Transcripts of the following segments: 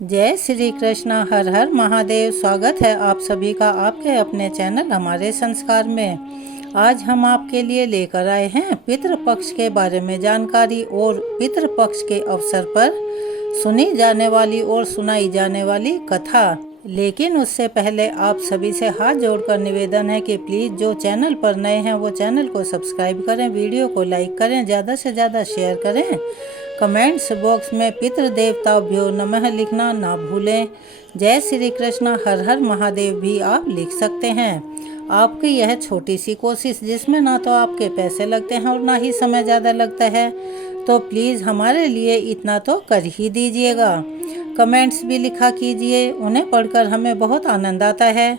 जय श्री कृष्ण। हर हर महादेव। स्वागत है आप सभी का आपके अपने चैनल हमारे संस्कार में। आज हम आपके लिए लेकर आए हैं पितृपक्ष के बारे में जानकारी और पितृपक्ष के अवसर पर सुनी जाने वाली और सुनाई जाने वाली कथा। लेकिन उससे पहले आप सभी से हाथ जोड़कर निवेदन है कि प्लीज़ जो चैनल पर नए हैं वो चैनल को सब्सक्राइब करें, वीडियो को लाइक करें, ज़्यादा से ज़्यादा शेयर करें। कमेंट्स बॉक्स में पितृदेवताभ्यो नमः लिखना ना भूलें। जय श्री कृष्ण हर हर महादेव भी आप लिख सकते हैं। आपकी यह छोटी सी कोशिश जिसमें ना तो आपके पैसे लगते हैं और ना ही समय ज़्यादा लगता है, तो प्लीज़ हमारे लिए इतना तो कर ही दीजिएगा। कमेंट्स भी लिखा कीजिए, उन्हें पढ़कर हमें बहुत आनंद आता है।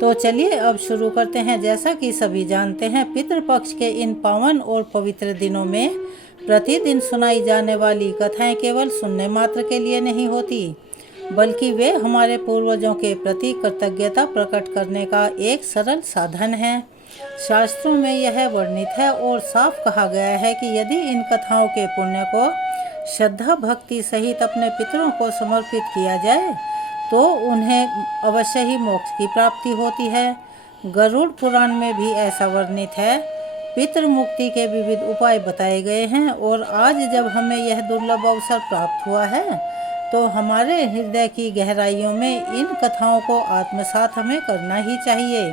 तो चलिए अब शुरू करते हैं। जैसा कि सभी जानते हैं, पितृपक्ष के इन पावन और पवित्र दिनों में प्रतिदिन सुनाई जाने वाली कथाएं केवल सुनने मात्र के लिए नहीं होती, बल्कि वे हमारे पूर्वजों के प्रति कृतज्ञता प्रकट करने का एक सरल साधन है। शास्त्रों में यह वर्णित है और साफ कहा गया है कि यदि इन कथाओं के पुण्य को श्रद्धा भक्ति सहित अपने पितरों को समर्पित किया जाए तो उन्हें अवश्य ही मोक्ष की प्राप्ति होती है। गरुड़ पुराण में भी ऐसा वर्णित है। पितृ मुक्ति के विविध उपाय बताए गए हैं और आज जब हमें यह दुर्लभ अवसर प्राप्त हुआ है तो हमारे हृदय की गहराइयों में इन कथाओं को आत्मसात हमें करना ही चाहिए।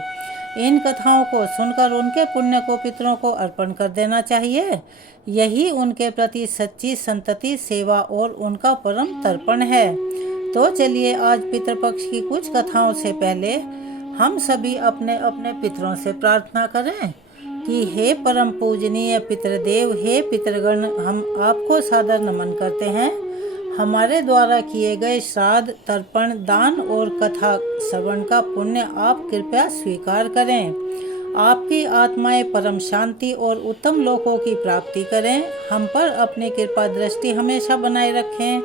इन कथाओं को सुनकर उनके पुण्य को पितरों को अर्पण कर देना चाहिए। यही उनके प्रति सच्ची संतति, सेवा और उनका परम तर्पण है। तो चलिए आज पितृपक्ष की कुछ कथाओं से पहले हम सभी अपने अपने पितरों से प्रार्थना करें कि हे परम पूजनीय पितृदेव, हे पितृगण, हम आपको सादर नमन करते हैं। हमारे द्वारा किए गए श्राद्ध, तर्पण, दान और कथा श्रवण का पुण्य आप कृपया स्वीकार करें। आपकी आत्माएं परम शांति और उत्तम लोकों की प्राप्ति करें। हम पर अपनी कृपा दृष्टि हमेशा बनाए रखें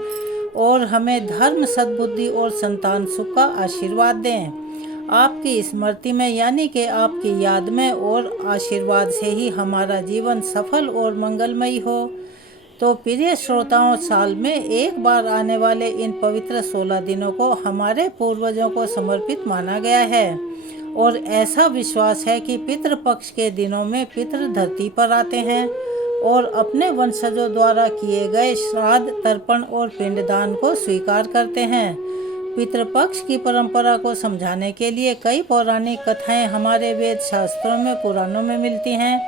और हमें धर्म, सद्बुद्धि और संतान सुख का आशीर्वाद दें। आपकी स्मृति में यानी कि आपकी याद में और आशीर्वाद से ही हमारा जीवन सफल और मंगलमयी हो। तो प्रिय श्रोताओं, साल में एक बार आने वाले इन पवित्र 16 दिनों को हमारे पूर्वजों को समर्पित माना गया है और ऐसा विश्वास है कि पितृपक्ष के दिनों में पितृ धरती पर आते हैं और अपने वंशजों द्वारा किए गए श्राद्ध, तर्पण और पिंडदान को स्वीकार करते हैं। पितृपक्ष की परंपरा को समझाने के लिए कई पौराणिक कथाएं हमारे वेद शास्त्रों में, पुराणों में मिलती हैं।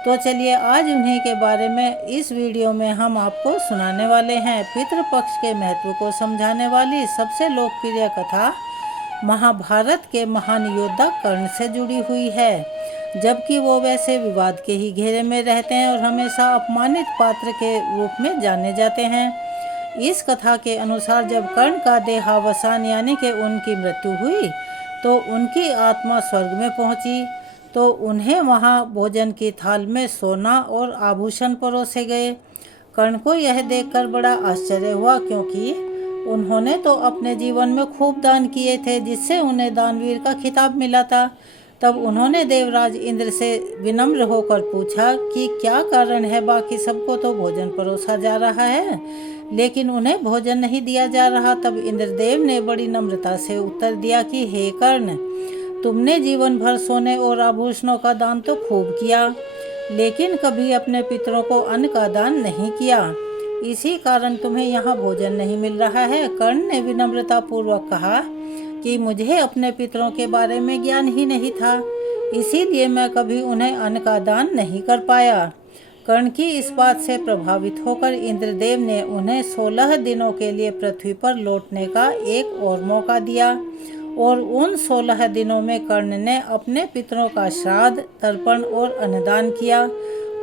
तो चलिए आज उन्हीं के बारे में इस वीडियो में हम आपको सुनाने वाले हैं। पितृपक्ष के महत्व को समझाने वाली सबसे लोकप्रिय कथा महाभारत के महान योद्धा कर्ण से जुड़ी हुई है। जबकि वो वैसे विवाद के ही घेरे में रहते हैं और हमेशा अपमानित पात्र के रूप में जाने जाते हैं। इस कथा के अनुसार जब कर्ण का देहावसान यानी कि उनकी मृत्यु हुई तो उनकी आत्मा स्वर्ग में पहुंची, तो उन्हें वहां भोजन की थाल में सोना और आभूषण परोसे गए। कर्ण को यह देखकर बड़ा आश्चर्य हुआ, क्योंकि उन्होंने तो अपने जीवन में खूब दान किए थे जिससे उन्हें दानवीर का खिताब मिला था। तब उन्होंने देवराज इंद्र से विनम्र होकर पूछा कि क्या कारण है, बाकी सबको तो भोजन परोसा जा रहा है लेकिन उन्हें भोजन नहीं दिया जा रहा। तब इंद्रदेव ने बड़ी नम्रता से उत्तर दिया कि हे कर्ण, तुमने जीवन भर सोने और आभूषणों का दान तो खूब किया, लेकिन कभी अपने पितरों को अन्न का दान नहीं किया, इसी कारण तुम्हें यहाँ भोजन नहीं मिल रहा है। कर्ण ने विनम्रता पूर्वक कहा कि मुझे अपने पितरों के बारे में ज्ञान ही नहीं था, इसीलिए मैं कभी उन्हें अन्न का दान नहीं कर पाया। कर्ण की इस बात से प्रभावित होकर इंद्रदेव ने उन्हें 16 दिनों के लिए पृथ्वी पर लौटने का एक और मौका दिया और उन 16 दिनों में कर्ण ने अपने पितरों का श्राद्ध, तर्पण और अन्नदान किया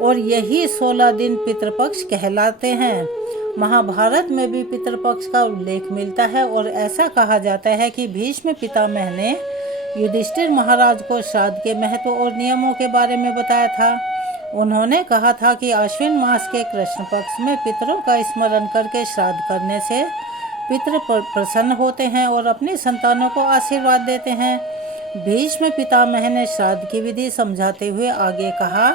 और यही 16 दिन पितृपक्ष कहलाते हैं। महाभारत में भी पितृपक्ष का उल्लेख मिलता है और ऐसा कहा जाता है कि भीष्म पितामह ने युधिष्ठिर महाराज को श्राद्ध के महत्व और नियमों के बारे में बताया था। उन्होंने कहा था कि आश्विन मास के कृष्ण पक्ष में पितरों का स्मरण करके श्राद्ध करने से पितृ प्रसन्न होते हैं और अपनी संतानों को आशीर्वाद देते हैं। भीष्म पितामह ने श्राद्ध की विधि समझाते हुए आगे कहा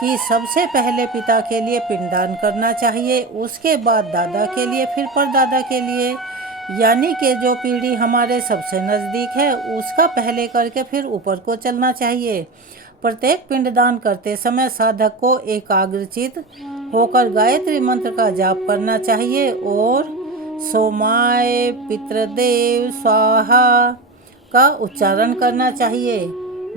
कि सबसे पहले पिता के लिए पिंडदान करना चाहिए, उसके बाद दादा के लिए, फिर परदादा के लिए। यानी कि जो पीढ़ी हमारे सबसे नज़दीक है उसका पहले करके फिर ऊपर को चलना चाहिए। प्रत्येक पिंडदान करते समय साधक को एकाग्रचित होकर गायत्री मंत्र का जाप करना चाहिए और सोमाय पितृदेव स्वाहा का उच्चारण करना चाहिए।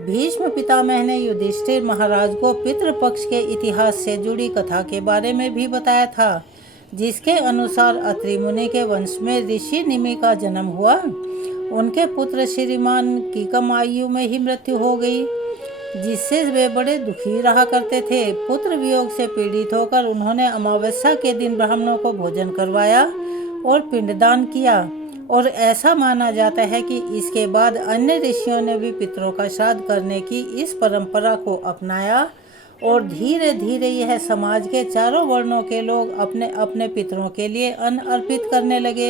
भीष्म पितामह ने युधिष्ठिर महाराज को पितृपक्ष के इतिहास से जुड़ी कथा के बारे में भी बताया था, जिसके अनुसार अत्रि मुनि के वंश में ऋषि निमि का जन्म हुआ। उनके पुत्र श्रीमान की कम आयु में ही मृत्यु हो गई, जिससे वे बड़े दुखी रहा करते थे। पुत्र वियोग से पीड़ित होकर उन्होंने अमावस्या के दिन ब्राह्मणों को भोजन करवाया और पिंडदान किया, और ऐसा माना जाता है कि इसके बाद अन्य ऋषियों ने भी पितरों का श्राद्ध करने की इस परंपरा को अपनाया और धीरे धीरे यह समाज के चारों वर्णों के लोग अपने अपने पितरों के लिए अन्न अर्पित करने लगे।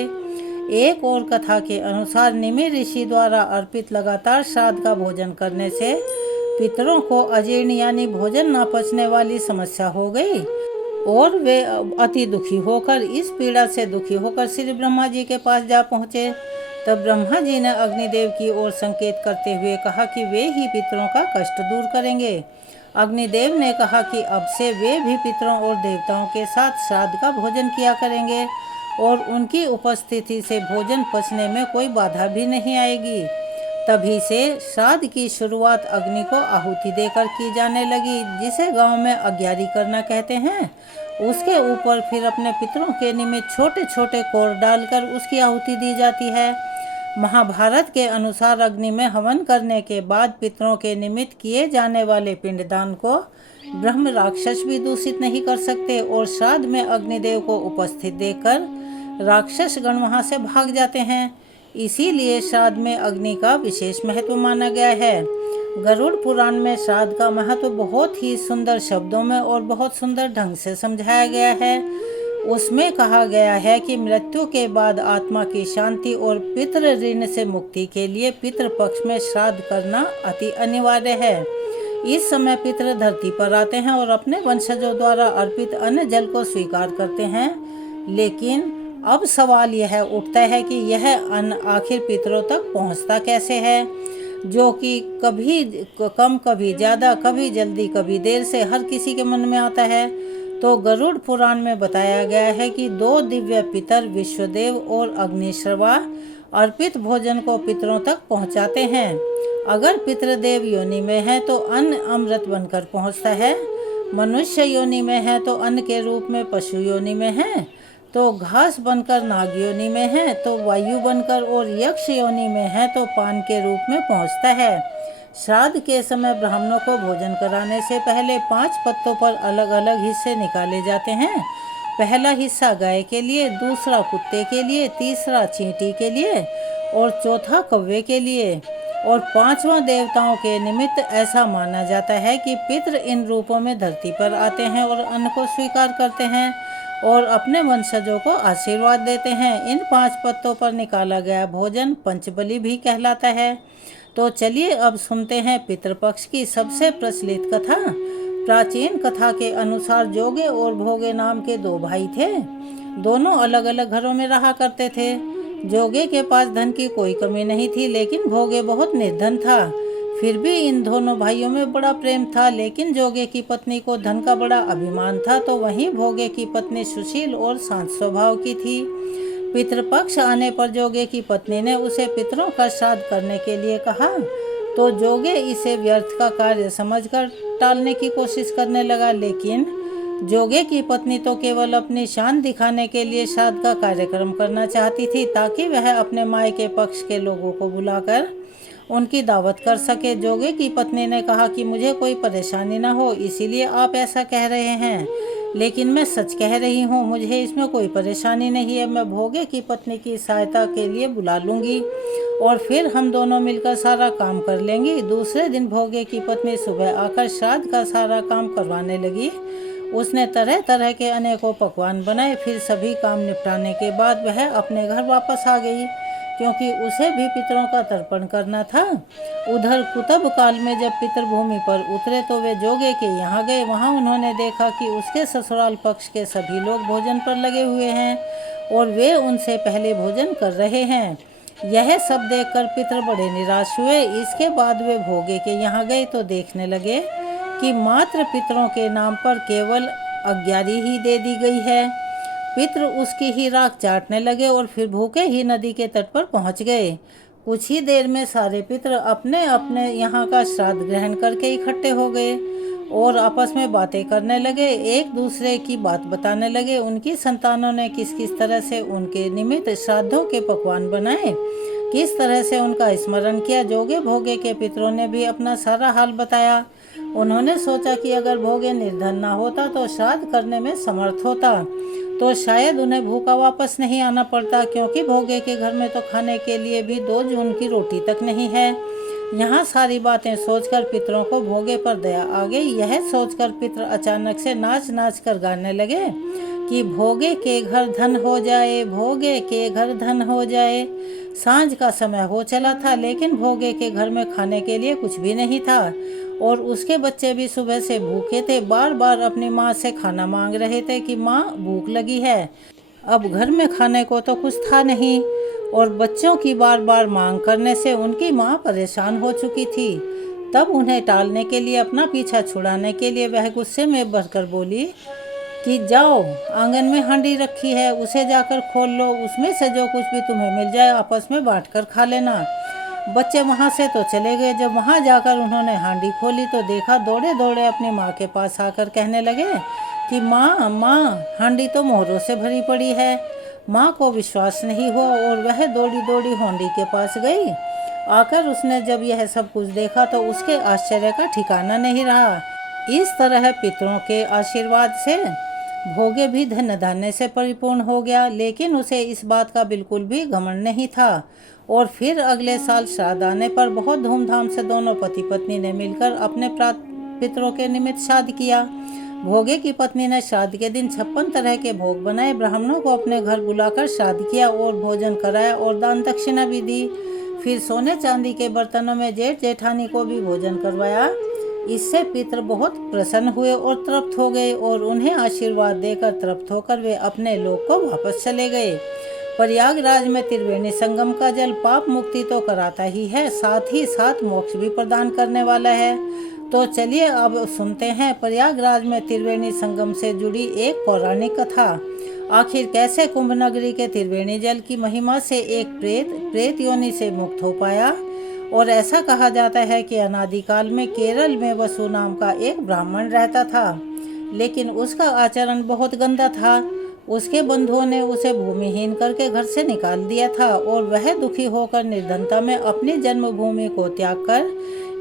एक और कथा के अनुसार निमि ऋषि द्वारा अर्पित लगातार श्राद्ध का भोजन करने से पितरों को अजीर्ण यानी भोजन न पचने वाली समस्या हो गई और वे अति दुखी होकर, इस पीड़ा से दुखी होकर श्री ब्रह्मा जी के पास जा पहुँचे। तब ब्रह्मा जी ने अग्निदेव की ओर संकेत करते हुए कहा कि वे ही पितरों का कष्ट दूर करेंगे। अग्निदेव ने कहा कि अब से वे भी पितरों और देवताओं के साथ श्राद्ध का भोजन किया करेंगे और उनकी उपस्थिति से भोजन पचने में कोई बाधा भी नहीं आएगी। तभी से श्राद्ध की शुरुआत अग्नि को आहुति देकर की जाने लगी, जिसे गांव में अग्यारी करना कहते हैं। उसके ऊपर फिर अपने पितरों के निमित्त छोटे छोटे कोर डालकर उसकी आहुति दी जाती है। महाभारत के अनुसार अग्नि में हवन करने के बाद पितरों के निमित्त किए जाने वाले पिंडदान को ब्रह्म राक्षस भी दूषित नहीं कर सकते और श्राद्ध में अग्निदेव को उपस्थित देखकर राक्षस गण वहां से भाग जाते हैं। इसीलिए श्राद्ध में अग्नि का विशेष महत्व माना गया है। गरुड़ पुराण में श्राद्ध का महत्व बहुत ही सुंदर शब्दों में और बहुत सुंदर ढंग से समझाया गया है। उसमें कहा गया है कि मृत्यु के बाद आत्मा की शांति और पितृ ऋण से मुक्ति के लिए पितृपक्ष में श्राद्ध करना अति अनिवार्य है। इस समय पितृ धरती पर आते हैं और अपने वंशजों द्वारा अर्पित अन्न जल को स्वीकार करते हैं, लेकिन अब सवाल यह उठता है कि यह अन्न आखिर पितरों तक पहुंचता कैसे है, जो कि कभी कम, कभी ज़्यादा, कभी जल्दी, कभी देर से हर किसी के मन में आता है। तो गरुड़ पुराण में बताया गया है कि 2 दिव्य पितर विश्वदेव और अग्निश्रवा अर्पित भोजन को पितरों तक पहुंचाते हैं। अगर पितृदेव योनि में है तो अन्न अमृत बनकर पहुंचता है, मनुष्य योनि में है तो अन्न के रूप में पशु योनि में है, तो घास बनकर नाग योनि में है, तो वायु बनकर, और यक्ष योनि में है तो पान के रूप में पहुंचता है। श्राद्ध के समय ब्राह्मणों को भोजन कराने से पहले 5 पत्तों पर अलग अलग हिस्से निकाले जाते हैं। पहला हिस्सा गाय के लिए, दूसरा कुत्ते के लिए, तीसरा चींटी के लिए और चौथा कौवे के लिए, और 5वां देवताओं के निमित्त। ऐसा माना जाता है कि पितृ इन रूपों में धरती पर आते हैं और अन्न को स्वीकार करते हैं और अपने वंशजों को आशीर्वाद देते हैं। इन 5 पत्तों पर निकाला गया भोजन पंचबली भी कहलाता है। तो चलिए अब सुनते हैं पितृपक्ष की सबसे प्रचलित कथा। प्राचीन कथा के अनुसार जोगे और भोगे नाम के 2 भाई थे। दोनों अलग अलग घरों में रहा करते थे। जोगे के पास धन की कोई कमी नहीं थी, लेकिन भोगे बहुत निर्धन था। फिर भी इन दोनों भाइयों में बड़ा प्रेम था, लेकिन जोगे की पत्नी को धन का बड़ा अभिमान था, तो वहीं भोगे की पत्नी सुशील और शांत स्वभाव की थी। पितृपक्ष आने पर जोगे की पत्नी ने उसे पितरों का श्राद्ध करने के लिए कहा, तो जोगे इसे व्यर्थ का कार्य समझकर टालने की कोशिश करने लगा। लेकिन जोगे की पत्नी तो केवल अपनी शान दिखाने के लिए श्राद्ध का कार्यक्रम करना चाहती थी, ताकि वह अपने मायके पक्ष के लोगों को बुलाकर उनकी दावत कर सके। जोगे की पत्नी ने कहा कि मुझे कोई परेशानी ना हो, इसीलिए आप ऐसा कह रहे हैं, लेकिन मैं सच कह रही हूँ, मुझे इसमें कोई परेशानी नहीं है। मैं भोगे की पत्नी की सहायता के लिए बुला लूँगी और फिर हम दोनों मिलकर सारा काम कर लेंगी। दूसरे दिन भोगे की पत्नी सुबह आकर श्राद्ध का सारा काम करवाने लगी। उसने तरह तरह के अनेकों पकवान बनाए। फिर सभी काम निपटाने के बाद वह अपने घर वापस आ गई, क्योंकि उसे भी पितरों का तर्पण करना था। उधर कुतब काल में जब पितर भूमि पर उतरे तो वे जोगे के यहाँ गए। वहाँ उन्होंने देखा कि उसके ससुराल पक्ष के सभी लोग भोजन पर लगे हुए हैं और वे उनसे पहले भोजन कर रहे हैं। यह सब देखकर पितर बड़े निराश हुए। इसके बाद वे भोगे के यहाँ गए तो देखने लगे कि मात्र पितरों के नाम पर केवल 11 ही दे दी गई है। पितर उसकी ही राख चाटने लगे और फिर भूखे ही नदी के तट पर पहुंच गए। कुछ ही देर में सारे पितर अपने अपने यहाँ का श्राद्ध ग्रहण करके इकट्ठे हो गए और आपस में बातें करने लगे, एक दूसरे की बात बताने लगे। उनकी संतानों ने किस किस तरह से उनके निमित्त श्राद्धों के पकवान बनाए, किस तरह से उनका स्मरण किया। जोगे भोगे के पितरों ने भी अपना सारा हाल बताया। उन्होंने सोचा कि अगर भोगे निर्धन ना होता तो श्राद्ध करने में समर्थ होता तो शायद उन्हें भूखा वापस नहीं आना पड़ता, क्योंकि भोगे के घर में तो खाने के लिए भी 2 जून की रोटी तक नहीं है। यहाँ सारी बातें सोचकर पितरों को भोगे पर दया आ गई। यह सोचकर पितर अचानक से नाच नाच कर गाने लगे कि भोगे के घर धन हो जाए, भोगे के घर धन हो जाए। सांझ का समय हो चला था, लेकिन भोगे के घर में खाने के लिए कुछ भी नहीं था और उसके बच्चे भी सुबह से भूखे थे। बार बार अपनी माँ से खाना मांग रहे थे कि माँ भूख लगी है। अब घर में खाने को तो कुछ था नहीं और बच्चों की बार बार मांग करने से उनकी माँ परेशान हो चुकी थी। तब उन्हें टालने के लिए, अपना पीछा छुड़ाने के लिए वह गुस्से में भरकर बोली कि जाओ, आंगन में हांडी रखी है, उसे जाकर खोल लो, उसमें से जो कुछ भी तुम्हें मिल जाए आपस में बांटकर खा लेना। बच्चे वहाँ से तो चले गए। जब वहाँ जाकर उन्होंने हांडी खोली तो देखा, दौड़े दौड़े अपनी माँ के पास आकर कहने लगे कि माँ माँ, हांडी तो मोहरों से भरी पड़ी है। माँ को विश्वास नहीं हुआ और वह दौड़ी दौड़ी हांडी के पास गई। आकर उसने जब यह सब कुछ देखा तो उसके आश्चर्य का ठिकाना नहीं रहा। इस तरह पितरों के आशीर्वाद से भोगे भी धन धान्य से परिपूर्ण हो गया, लेकिन उसे इस बात का बिल्कुल भी घमंड नहीं था। और फिर अगले साल श्राद्ध आने पर बहुत धूमधाम से दोनों पति पत्नी ने मिलकर अपने पितरों के निमित्त श्राद्ध किया। भोगे की पत्नी ने श्राद्ध के दिन 56 तरह के भोग बनाए, ब्राह्मणों को अपने घर बुलाकर श्राद्ध किया और भोजन कराया और दान दक्षिणा भी दी। फिर सोने चांदी के बर्तनों में जेठ जेठानी को भी भोजन करवाया। इससे पितर बहुत प्रसन्न हुए और तृप्त हो गए और उन्हें आशीर्वाद देकर तृप्त होकर वे अपने लोक को वापस चले गए। प्रयागराज में त्रिवेणी संगम का जल पाप मुक्ति तो कराता ही है, साथ ही साथ मोक्ष भी प्रदान करने वाला है। तो चलिए अब सुनते हैं प्रयागराज में त्रिवेणी संगम से जुड़ी एक पौराणिक कथा। आखिर कैसे कुंभ नगरी के त्रिवेणी जल की महिमा से एक प्रेत योनि से मुक्त हो पाया। और ऐसा कहा जाता है कि अनादिकाल में केरल में वसु नाम का एक ब्राह्मण रहता था, लेकिन उसका आचरण बहुत गंदा था। उसके बंधुओं ने उसे भूमिहीन करके घर से निकाल दिया था और वह दुखी होकर निर्धनता में अपनी जन्मभूमि को त्याग कर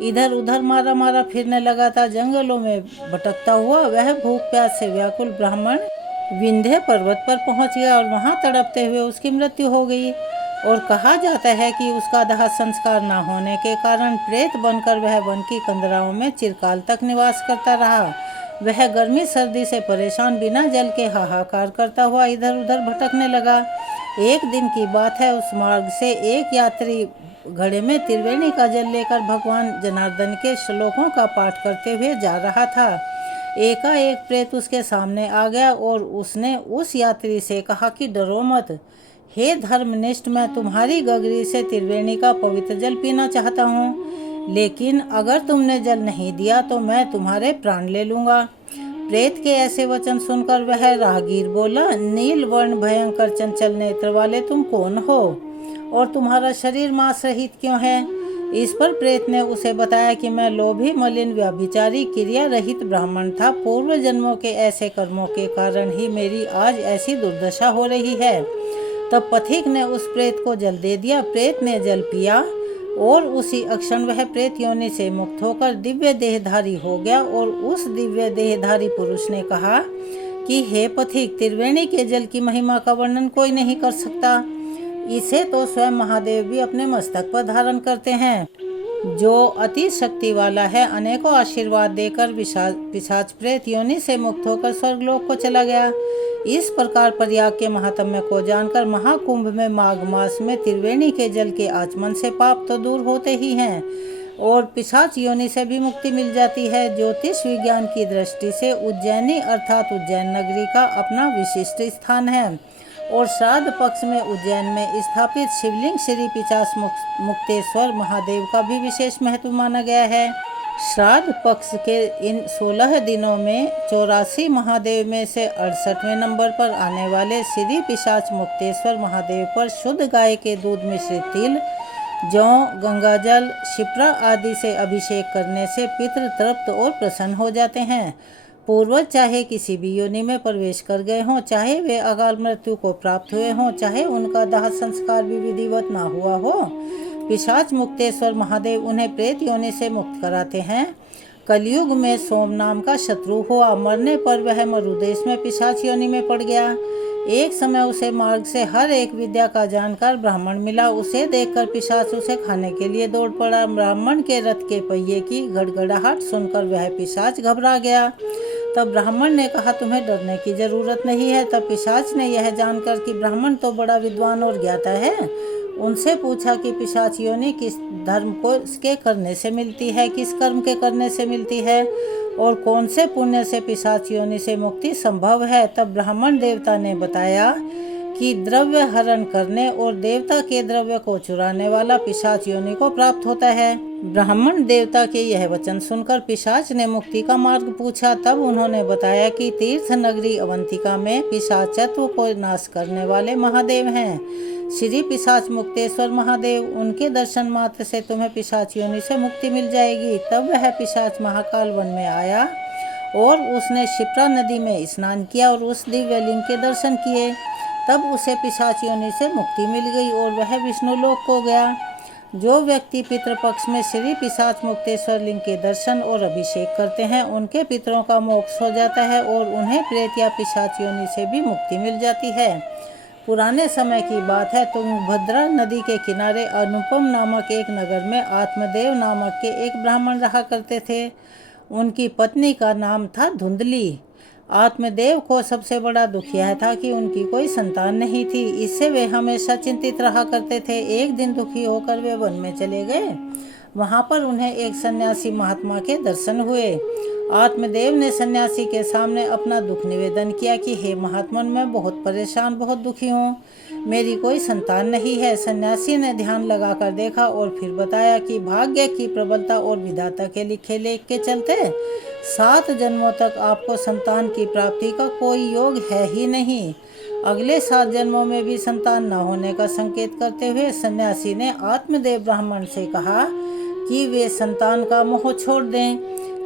इधर उधर मारा मारा फिरने लगा था। जंगलों में भटकता हुआ वह भूख प्यास से व्याकुल ब्राह्मण विंध्य पर्वत पर पहुंच गया और वहां तड़पते हुए उसकी मृत्यु हो गई। और कहा जाता है कि उसका दाह संस्कार न होने के कारण प्रेत बनकर वह वन की कंदराओं में चिरकाल तक निवास करता रहा। वह गर्मी सर्दी से परेशान बिना जल के हाहाकार करता हुआ इधर उधर भटकने लगा। एक दिन की बात है, उस मार्ग से एक यात्री घड़े में त्रिवेणी का जल लेकर भगवान जनार्दन के श्लोकों का पाठ करते हुए जा रहा था। एकाएक प्रेत उसके सामने आ गया और उसने उस यात्री से कहा कि डरो मत, हे धर्मनिष्ठ, मैं तुम्हारी गगरी से त्रिवेणी का पवित्र जल पीना चाहता हूँ, लेकिन अगर तुमने जल नहीं दिया तो मैं तुम्हारे प्राण ले लूँगा। प्रेत के ऐसे वचन सुनकर वह राहगीर बोला, नील वर्ण भयंकर चंचल नेत्र वाले तुम कौन हो और तुम्हारा शरीर मांस रहित क्यों है। इस पर प्रेत ने उसे बताया कि मैं लोभी मलिन व्यभिचारी क्रिया रहित ब्राह्मण था। पूर्व जन्मों के ऐसे कर्मों के कारण ही मेरी आज ऐसी दुर्दशा हो रही है। तब पथिक ने उस प्रेत को जल दे दिया। प्रेत ने जल पिया और उसी अक्षण वह प्रेत योनि से मुक्त होकर दिव्य देहधारी हो गया। और उस दिव्य देहधारी पुरुष ने कहा कि हे पथिक, त्रिवेणी के जल की महिमा का वर्णन कोई नहीं कर सकता। इसे तो स्वयं महादेव भी अपने मस्तक पर धारण करते हैं, जो अति शक्ति वाला है। अनेकों आशीर्वाद देकर पिशाच प्रेत योनि से मुक्त होकर स्वर्गलोक को चला गया। इस प्रकार प्रयाग के महात्म्य को जानकर महाकुंभ में माघ मास में त्रिवेणी के जल के आचमन से पाप तो दूर होते ही हैं और पिशाच योनि से भी मुक्ति मिल जाती है। ज्योतिष विज्ञान की दृष्टि से उज्जैनी अर्थात उज्जैन नगरी का अपना विशिष्ट स्थान है। और श्राद्ध पक्ष में उज्जैन में स्थापित शिवलिंग श्री पिशाच मुक्तेश्वर महादेव का भी विशेष महत्व माना गया है। श्राद्ध पक्ष के इन 16 दिनों में 84 महादेव में से 68वें नंबर पर आने वाले श्री पिशाच मुक्तेश्वर महादेव पर शुद्ध गाय के दूध मिश्रित तिल, जौ, गंगाजल, शिप्रा आदि से अभिषेक करने से पितृ तृप्त और प्रसन्न हो जाते हैं। पूर्वज चाहे किसी भी योनि में प्रवेश कर गए हों, चाहे वे अकाल मृत्यु को प्राप्त हुए हों, चाहे उनका दाह संस्कार भी विधिवत ना हुआ हो, पिशाच मुक्तेश्वर महादेव उन्हें प्रेत योनि से मुक्त कराते हैं। कलयुग में सोम नाम का शत्रु हुआ, मरने पर वह मरुदेश में पिशाच योनि में पड़ गया। एक समय उसे मार्ग से हर एक विद्या का जानकार ब्राह्मण मिला। उसे देखकर पिशाच उसे खाने के लिए दौड़ पड़ा। ब्राह्मण के रथ के पहिए की गड़गड़ाहट सुनकर वह पिशाच घबरा गया। तब ब्राह्मण ने कहा, तुम्हें डरने की जरूरत नहीं है। तब पिशाच ने यह जानकर कि ब्राह्मण तो बड़ा विद्वान और ज्ञाता है, उनसे पूछा कि पिशाच योनि किस धर्म को के करने से मिलती है, किस कर्म के करने से मिलती है और कौन से पुण्य से पिशाच योनि से मुक्ति संभव है। तब ब्राह्मण देवता ने बताया कि द्रव्य हरण करने और देवता के द्रव्य को चुराने वाला पिशाच योनि को प्राप्त होता है। ब्राह्मण देवता के यह वचन सुनकर पिशाच ने मुक्ति का मार्ग पूछा। तब उन्होंने बताया कि तीर्थ नगरी अवंतिका में पिशाचत्व को नाश करने वाले महादेव हैं, श्री पिशाच मुक्तेश्वर महादेव। उनके दर्शन मात्र से तुम्हें पिशाच योनि से मुक्ति मिल जाएगी। तब वह पिशाच महाकाल वन में आया और उसने शिप्रा नदी में स्नान किया और उस दिव्य लिंग के दर्शन किए। तब उसे पिशाच योनि से मुक्ति मिल गई और वह विष्णु लोक को गया। जो व्यक्ति पितृपक्ष में श्री पिशाच मुक्तेश्वर लिंग के दर्शन और अभिषेक करते हैं, उनके पितरों का मोक्ष हो जाता है और उन्हें प्रेत या पिशाच योनि से भी मुक्ति मिल जाती है। पुराने समय की बात है, तुंगभद्रा नदी के किनारे अनुपम नामक एक नगर में आत्मदेव नामक के एक ब्राह्मण रहा करते थे। उनकी पत्नी का नाम था धुंधली। आत्मदेव को सबसे बड़ा दुख यह था कि उनकी कोई संतान नहीं थी। इससे वे हमेशा चिंतित रहा करते थे। एक दिन दुखी होकर वे वन में चले गए। वहां पर उन्हें एक सन्यासी महात्मा के दर्शन हुए। आत्मदेव ने सन्यासी के सामने अपना दुख निवेदन किया कि हे महात्मन, मैं बहुत परेशान, बहुत दुखी हूँ, मेरी कोई संतान नहीं है। सन्यासी ने ध्यान लगाकर देखा और फिर बताया कि भाग्य की प्रबलता और विधाता के लिखे लेख के चलते 7 जन्मों तक आपको संतान की प्राप्ति का कोई योग है ही नहीं। अगले 7 जन्मों में भी संतान न होने का संकेत करते हुए सन्यासी ने आत्मदेव ब्राह्मण से कहा कि वे संतान का मोह छोड़ दें।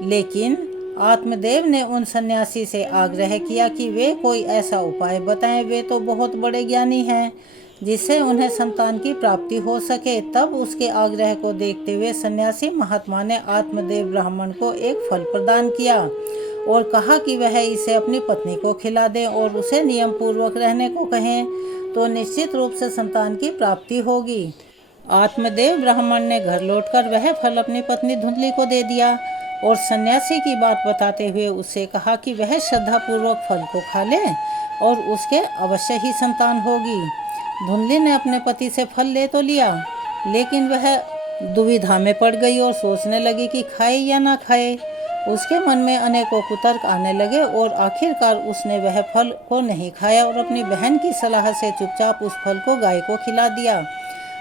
लेकिन आत्मदेव ने उन सन्यासी से आग्रह किया कि वे कोई ऐसा उपाय बताएं। वे तो बहुत बड़े ज्ञानी हैं, जिससे उन्हें संतान की प्राप्ति हो सके। तब उसके आग्रह को देखते हुए सन्यासी महात्मा ने आत्मदेव ब्राह्मण को एक फल प्रदान किया और कहा कि वह इसे अपनी पत्नी को खिला दें और उसे नियम पूर्वक रहने को कहें, तो निश्चित रूप से संतान की प्राप्ति होगी। आत्मदेव ब्राह्मण ने घर लौटकर वह फल अपनी पत्नी धुंधली को दे दिया और सन्यासी की बात बताते हुए उससे कहा कि वह श्रद्धापूर्वक फल को खा ले और उसके अवश्य ही संतान होगी। धुंधली ने अपने पति से फल ले तो लिया, लेकिन वह दुविधा में पड़ गई और सोचने लगी कि खाए या ना खाए। उसके मन में अनेकों कुतर्क आने लगे और आखिरकार उसने वह फल को नहीं खाया और अपनी बहन की सलाह से चुपचाप उस फल को गाय को खिला दिया।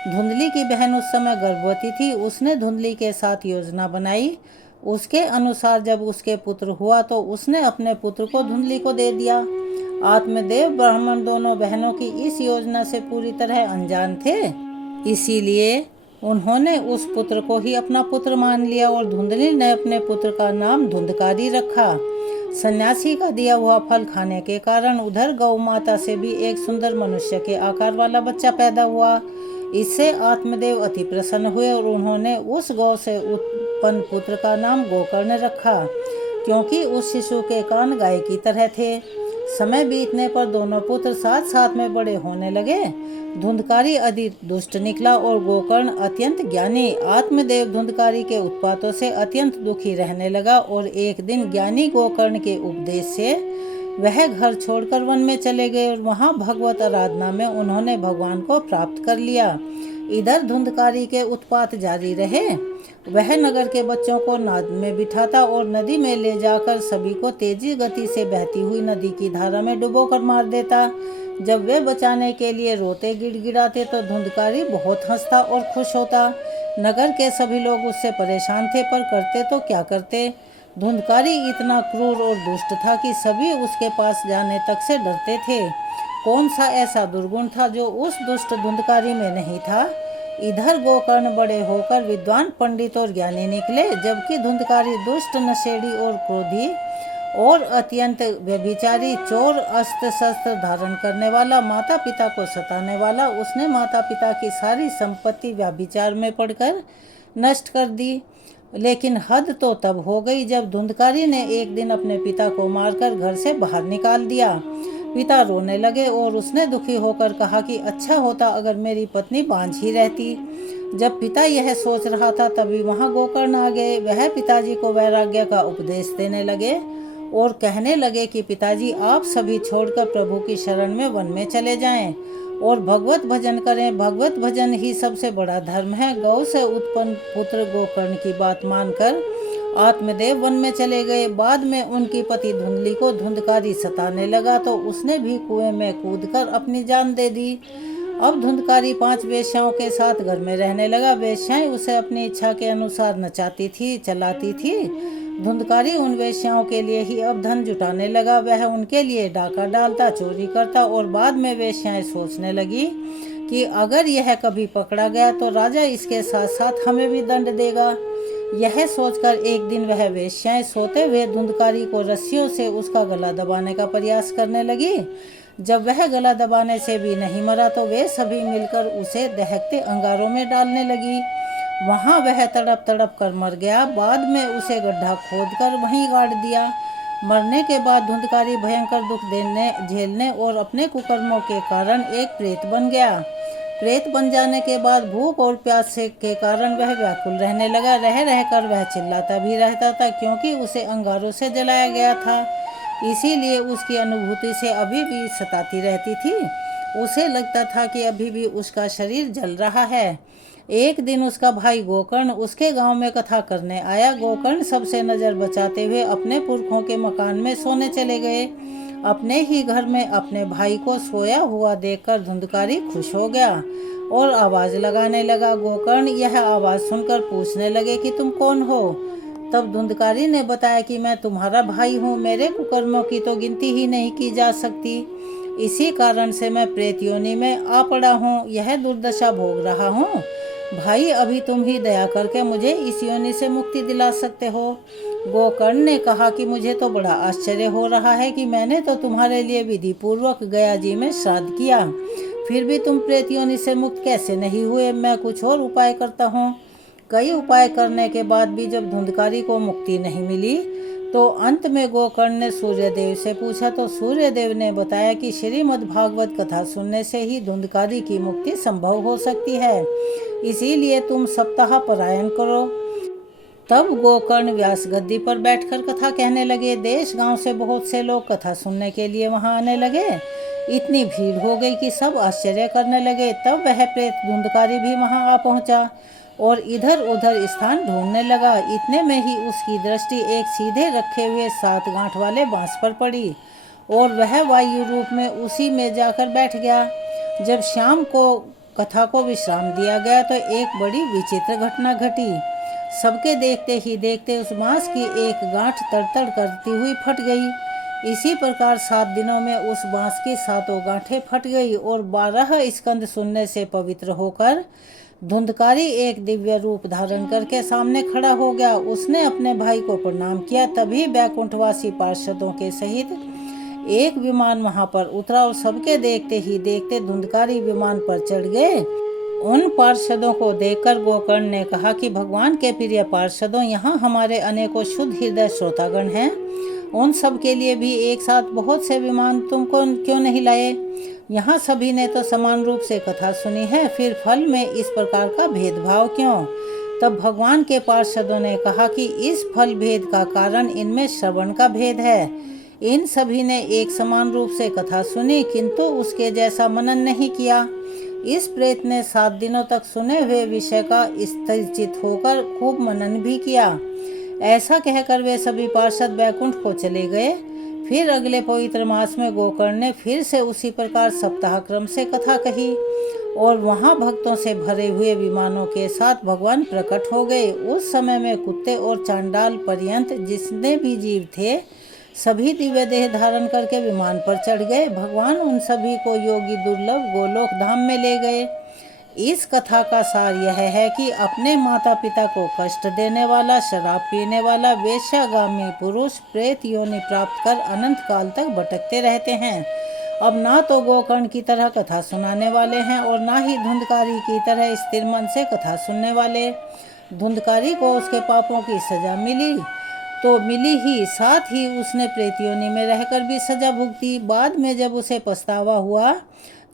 धुंधली की बहन उस समय गर्भवती थी। उसने धुंधली के साथ योजना बनाई। उसके अनुसार जब उसके पुत्र हुआ तो उसने अपने पुत्र को धुंधली को दे दिया। आत्मदेव ब्राह्मण दोनों बहनों की इस योजना से पूरी तरह अनजान थे, इसीलिए उन्होंने उस पुत्र को ही अपना पुत्र मान लिया और धुंधली ने अपने पुत्र का नाम धुंधकारी रखा। सन्यासी का दिया हुआ फल खाने के कारण उधर गौ माता से भी एक सुंदर मनुष्य के आकार वाला बच्चा पैदा हुआ। इससे आत्मदेव अति प्रसन्न हुए और उन्होंने उस गौ से उत्पन्न पुत्र का नाम गोकर्ण रखा, क्योंकि उस शिशु के कान गाय की तरह थे। समय बीतने पर दोनों पुत्र साथ साथ में बड़े होने लगे। धुंधकारी अधिक दुष्ट निकला और गोकर्ण अत्यंत ज्ञानी। आत्मदेव धुंधकारी के उत्पातों से अत्यंत दुखी रहने लगा और एक दिन ज्ञानी गोकर्ण के उपदेश से वह घर छोड़कर वन में चले गए और वहां भगवत आराधना में उन्होंने भगवान को प्राप्त कर लिया। इधर धुंधकारी के उत्पात जारी रहे। वह नगर के बच्चों को नाद में बिठाता और नदी में ले जाकर सभी को तेजी गति से बहती हुई नदी की धारा में डुबोकर मार देता। जब वे बचाने के लिए रोते गिड़गिड़ाते तो धुंधकारी बहुत हंसता और खुश होता। नगर के सभी लोग उससे परेशान थे, पर करते तो क्या करते। धुंधकारी इतना क्रूर और दुष्ट था कि सभी उसके पास जाने तक से डरते थे। कौन सा ऐसा दुर्गुण था जो उस दुष्ट धुंधकारी में नहीं था। इधर गोकर्ण बड़े होकर विद्वान, पंडित और ज्ञानी निकले, जबकि धुंधकारी दुष्ट, नशेड़ी और क्रोधी और अत्यंत व्यभिचारी, चोर, अस्त्र शस्त्र धारण करने वाला, माता पिता को सताने वाला। उसने माता पिता की सारी संपत्ति व्यभिचार में पड़कर नष्ट कर दी। लेकिन हद तो तब हो गई जब धुंधकारी ने एक दिन अपने पिता को मारकर घर से बाहर निकाल दिया। पिता रोने लगे और उसने दुखी होकर कहा कि अच्छा होता अगर मेरी पत्नी बांझ ही रहती। जब पिता यह सोच रहा था तभी वहां गोकर्ण आ गए। वह पिताजी को वैराग्य का उपदेश देने लगे और कहने लगे कि पिताजी, आप सभी छोड़कर प्रभु की शरण में वन में चले जाएं और भगवत भजन करें। भगवत भजन ही सबसे बड़ा धर्म है। गौ से उत्पन्न पुत्र गोकर्ण की बात मानकर आत्मदेव वन में चले गए। बाद में उनकी पति धुंधली को धुंधकारी सताने लगा तो उसने भी कुएं में कूदकर अपनी जान दे दी। अब धुंधकारी 5 वेश्याओं के साथ घर में रहने लगा। वेश्याएं उसे अपनी इच्छा के अनुसार नचाती थी, चलाती थी। धुंधकारी उन वेश्याओं के लिए ही अब धन जुटाने लगा। वह उनके लिए डाका डालता, चोरी करता और बाद में वेश्याएं सोचने लगी कि अगर यह कभी पकड़ा गया तो राजा इसके साथ साथ हमें भी दंड देगा। यह सोचकर एक दिन वह वेश्याएं सोते हुए धुंधकारी को रस्सियों से उसका गला दबाने का प्रयास करने लगी। जब वह गला दबाने से भी नहीं मरा तो वे सभी मिलकर उसे दहकते अंगारों में डालने लगी। वहां वह तड़प तड़प कर मर गया। बाद में उसे गड्ढा खोदकर वहीं गाड़ दिया। मरने के बाद धुंधकारी भयंकर दुख झेलने और अपने कुकर्मों के कारण एक प्रेत बन गया। प्रेत बन जाने के बाद भूख और प्यास के कारण वह व्याकुल रहने लगा। रह रहकर वह चिल्लाता भी रहता था, क्योंकि उसे अंगारों से जलाया गया था। इसीलिए उसकी अनुभूति से अभी भी सताती रहती थी। उसे लगता था कि अभी भी उसका शरीर जल रहा है। एक दिन उसका भाई गोकर्ण उसके गांव में कथा करने आया। गोकर्ण सबसे नजर बचाते हुए अपने पुरखों के मकान में सोने चले गए। अपने ही घर में अपने भाई को सोया हुआ देखकर धुंधकारी खुश हो गया और आवाज लगाने लगा। गोकर्ण यह आवाज सुनकर पूछने लगे कि तुम कौन हो। तब धुंधकारी ने बताया कि मैं तुम्हारा भाई हूँ। मेरे कुकर्मों की तो गिनती ही नहीं की जा सकती। इसी कारण से मैं प्रेत योनि में आ पड़ा हूँ, यह दुर्दशा भोग रहा हूँ। भाई, अभी तुम ही दया करके मुझे इस योनि से मुक्ति दिला सकते हो। गोकर्ण ने कहा कि मुझे तो बड़ा आश्चर्य हो रहा है कि मैंने तो तुम्हारे लिए विधि पूर्वक गया जी में श्राद्ध किया, फिर भी तुम प्रेत योनि से मुक्त कैसे नहीं हुए। मैं कुछ और उपाय करता हूँ। कई उपाय करने के बाद भी जब धुंधकारी को मुक्ति नहीं मिली तो अंत में गोकर्ण ने सूर्यदेव से पूछा तो सूर्यदेव ने बताया कि श्रीमद् भागवत कथा सुनने से ही धुंधकारी की मुक्ति संभव हो सकती है। इसीलिए तुम सप्ताह परायण करो। तब गोकर्ण व्यास गद्दी पर बैठकर कथा कहने लगे। देश गांव से बहुत से लोग कथा सुनने के लिए वहां आने लगे। इतनी भीड़ हो गई कि सब आश्चर्य करने लगे। तब वह प्रेत धुंधकारी भी वहां आ पहुंचा और इधर उधर स्थान ढूंढने लगा। इतने में ही उसकी दृष्टि एक सीधे रखे हुए 7 गांठ वाले बांस पर पड़ी और वह वायु रूप में उसी में जाकर बैठ गया। जब शाम को कथा को विश्राम दिया गया तो एक बड़ी विचित्र घटना घटी। सबके देखते ही देखते उस बांस की एक गांठ तड़तड़ करती हुई फट गई। इसी प्रकार 7 दिनों में उस बांस की 7 गांठें फट गई और 12 स्कंद सुनने से पवित्र होकर धुंधकारी एक दिव्य रूप धारण करके सामने खड़ा हो गया। उसने अपने भाई को प्रणाम किया। तभी बैकुंठवासी पार्षदों के सहित एक विमान वहां पर उतरा और सबके देखते ही देखते धुंधकारी विमान पर चढ़ गए। उन पार्षदों को देखकर गोकर्ण ने कहा कि भगवान के प्रिय पार्षदों, यहाँ हमारे अनेकों शुद्ध हृदय श्रोतागण हैं। उन सब के लिए भी एक साथ बहुत से विमान तुमको क्यों नहीं लाए। यहाँ सभी ने तो समान रूप से कथा सुनी है, फिर फल में इस प्रकार का भेदभाव क्यों। तब भगवान के पार्षदों ने कहा कि इस फल भेद का कारण इनमें श्रवण का भेद है। इन सभी ने एक समान रूप से कथा सुनी किंतु उसके जैसा मनन नहीं किया। इस प्रेत ने 7 दिनों तक सुने हुए विषय का स्थिरचित होकर खूब मनन भी किया। ऐसा कहकर वे सभी पार्षद बैकुंठ को चले गए। फिर अगले पवित्र मास में गोकर्ण ने फिर से उसी प्रकार सप्ताह क्रम से कथा कही और वहाँ भक्तों से भरे हुए विमानों के साथ भगवान प्रकट हो गए। उस समय में कुत्ते और चांडाल पर्यंत जितने भी जीव थे सभी दिव्य देह धारण करके विमान पर चढ़ गए। भगवान उन सभी को योगी दुर्लभ गोलोक धाम में ले गए। इस कथा का सार यह है कि अपने माता पिता को कष्ट देने वाला, शराब पीने वाला, वेश्यागामी पुरुष प्रेत योनि प्राप्त कर अनंत काल तक भटकते रहते हैं। अब ना तो गोकर्ण की तरह कथा सुनाने वाले हैं और ना ही धुंधकारी की तरह स्थिर मन से कथा सुनने वाले। धुंधकारी को उसके पापों की सजा मिली तो मिली ही, साथ ही उसने प्रेत योनि में रहकर भी सजा भुगती। बाद में जब उसे पछतावा हुआ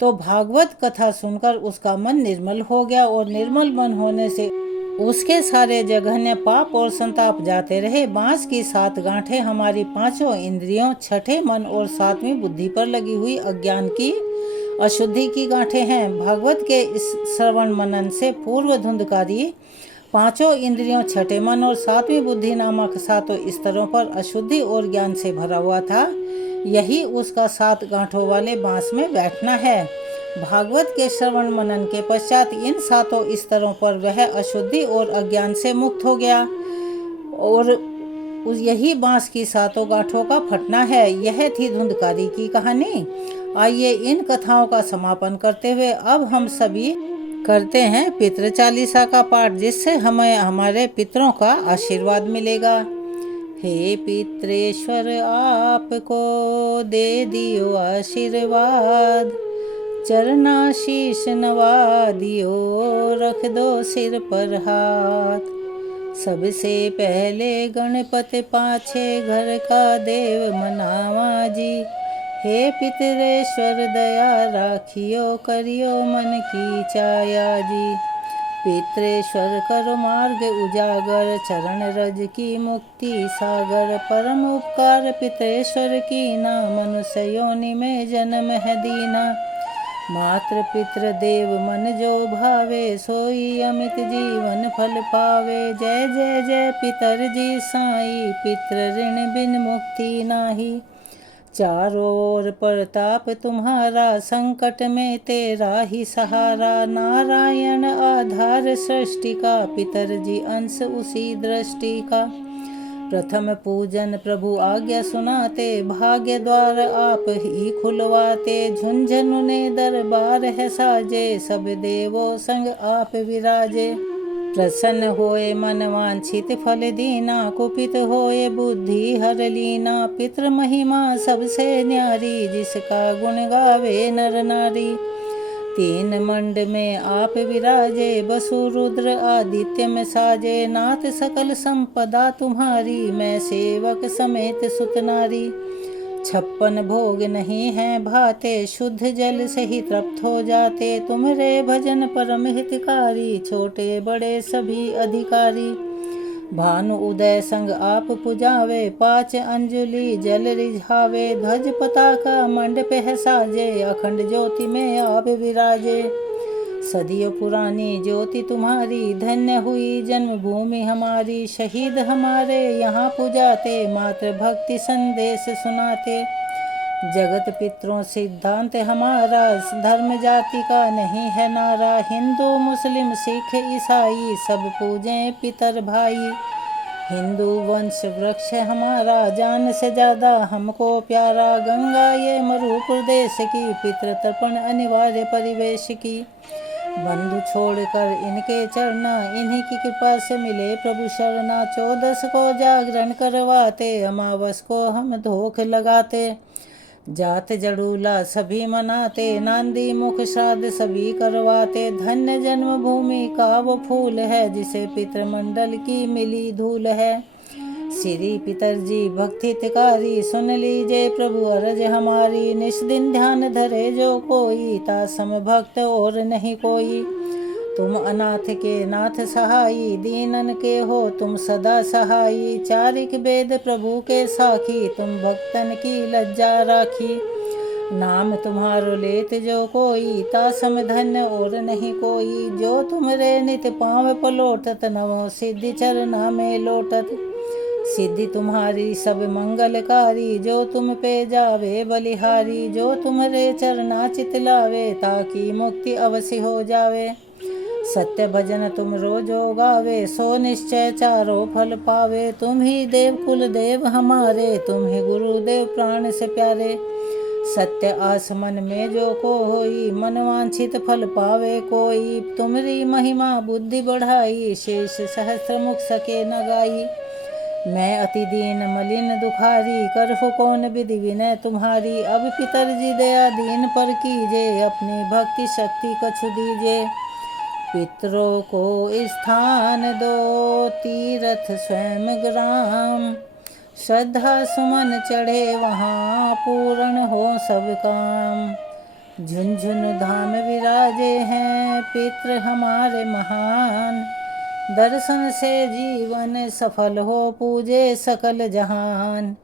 तो भागवत कथा सुनकर उसका मन निर्मल हो गया और निर्मल मन होने से उसके सारे जघन्य पाप और संताप जाते रहे। बांस की 7 गांठें हमारी 5 इंद्रियों, 6 मन और 7वीं बुद्धि पर लगी हुई अज्ञान की अशुद्धि की गांठें हैं। भागवत के इस श्रवण मनन से पूर्व धुंधकारी 5 इंद्रियों, 6 मन और 7वीं बुद्धि नामक 7 स्तरों पर अशुद्धि और ज्ञान से भरा हुआ था। यही उसका 7 गांठों वाले बांस में बैठना है। भागवत के श्रवण मनन के पश्चात इन 7 स्तरों पर वह अशुद्धि और अज्ञान से मुक्त हो गया और यही बांस की 7 गांठों का फटना है। यह थी धुंधकारी की कहानी। आइए इन कथाओं का समापन करते हुए अब हम सभी करते हैं पितृ चालीसा का पाठ, जिससे हमें हमारे पितरों का आशीर्वाद मिलेगा। हे पितृेश्वर, आपको दे दियो आशीर्वाद, चरणाशीष नवा दियो, रख दो सिर पर हाथ। सबसे पहले गणपति, पाछे घर का देव मनावा जी। हे पितरेश्वर, दया राखियो, करियो मन की चाया जी। पितरेश्वर, करो मार्ग उजागर, चरण रज की मुक्ति सागर। परम उपकार पितरेश्वर कीना, मनुष्य योनि में जन्म है दीना। मात्र पितृ देव मन जो भावे, सोई अमित जीवन फल पावे। जय जय जय पितर जी साई, पितृ ऋण बिन मुक्ति नाही। चारों ओर प्रताप तुम्हारा, संकट में तेरा ही सहारा। नारायण आधार सृष्टि का, पितर जी अंश उसी दृष्टि का। प्रथम पूजन प्रभु आज्ञा सुनाते, भाग्य द्वार आप ही खुलवाते। झुंझुने दरबार है साजे, सब देवों संग आप विराजे। प्रसन्न होए मन वांछित फल दीना, कुपित होए बुद्धि हर लीना। पितृ महिमा सबसे न्यारी, जिसका गुण गावे नर नारी। 3 मंड में आप विराजे, बसु रुद्र आदित्य में साजे। नाथ सकल संपदा तुम्हारी, मैं सेवक समेत सुत नारी। 56 भोग नहीं हैं भाते, शुद्ध जल से ही तृप्त हो जाते। तुम्हारे भजन परम हितकारी, छोटे बड़े सभी अधिकारी। भानु उदय संग आप पुजावे, 5 अंजलि जल रिझावे। ध्वज पताका मंडप है साजे, अखंड ज्योति में आप विराजे। सदियों पुरानी ज्योति तुम्हारी, धन्य हुई जन्मभूमि हमारी। शहीद हमारे यहाँ पुजाते, मातृ भक्ति संदेश सुनाते। जगत पितरों सिद्धांत हमारा, धर्म जाति का नहीं है नारा। हिंदू मुस्लिम सिख ईसाई, सब पूजें पितर भाई। हिंदू वंश वृक्ष हमारा, जान से ज्यादा हमको प्यारा। गंगा ये मरु प्रदेश की, पितृ तर्पण अनिवार्य परिवेश की। बंधु छोड़कर इनके चरना, इन्हीं की कृपा से मिले प्रभु शरणा। 14 को जागरण करवाते, अमावस को हम धोख लगाते। जात जड़ूला सभी मनाते, नांदी मुख श्राद्ध सभी करवाते। धन्य जन्मभूमि का वो फूल है, जिसे पितृमंडल की मिली धूल है। श्री पितर जी भक्ति हितकारी, सुन लीजिए प्रभु अरज हमारी। निष्दिन ध्यान धरे जो कोई, तासम भक्त और नहीं कोई। तुम अनाथ के नाथ सहाई, दीनन के हो तुम सदा सहाई। चारिक वेद प्रभु के साखी, तुम भक्तन की लज्जा राखी। नाम तुम्हारो लेत जो कोई, तासम धन्य और नहीं कोई। जो तुमरे नित पाँव पलोटत, नवो सिद्धि चरना में लोटत। सिद्धि तुम्हारी सब मंगलकारी, जो तुम पे जावे बलिहारी। जो तुम्हारे चरना चितलावे, ताकि मुक्ति अवश्य हो जावे। सत्य भजन तुम रोजो गावे, सो निश्चय चारों फल पावे। तुम ही देव कुल देव हमारे, तुम ही गुरुदेव प्राण से प्यारे। सत्य आस मन में जो को होई, मन वांछित फल पावे कोई। तुम्हारी महिमा बुद्धि बढ़ाई, शेष सहस्त्र मुख सके न गाई। मैं अति दीन मलिन दुखारी, करहु कौन विधि विनय तुम्हारी। अब पितरजी दया दीन पर कीजे, अपनी भक्ति शक्ति कछु दीजे। पितरों को स्थान दो, तीर्थ स्वयं ग्राम। श्रद्धा सुमन चढ़े वहाँ, पूर्ण हो सब काम। झुनझुन धाम विराजे हैं, पितृ हमारे महान। दर्शन से जीवन सफल हो, पूजे सकल जहान।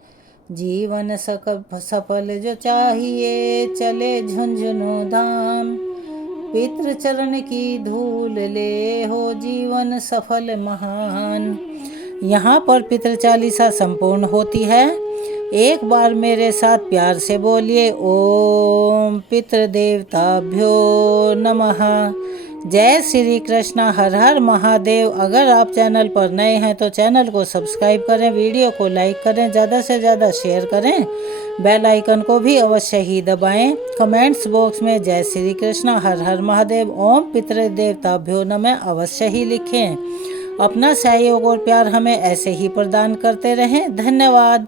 जीवन सफल जो चाहिए, चले झुनझुनु धाम। पितृ चरण की धूल ले, हो जीवन सफल महान। यहाँ पर पितृ चालीसा संपूर्ण होती है। एक बार मेरे साथ प्यार से बोलिए, ओम पितृदेवताभ्यो नमः। जय श्री कृष्ण, हर हर महादेव। अगर आप चैनल पर नए हैं तो चैनल को सब्सक्राइब करें, वीडियो को लाइक करें, ज़्यादा से ज़्यादा शेयर करें, बेल आइकन को भी अवश्य ही दबाएं। कमेंट्स बॉक्स में जय श्री कृष्ण, हर हर महादेव, ओम पितृदेवताभ्यो नमः अवश्य ही लिखें। अपना सहयोग और प्यार हमें ऐसे ही प्रदान करते रहें। धन्यवाद।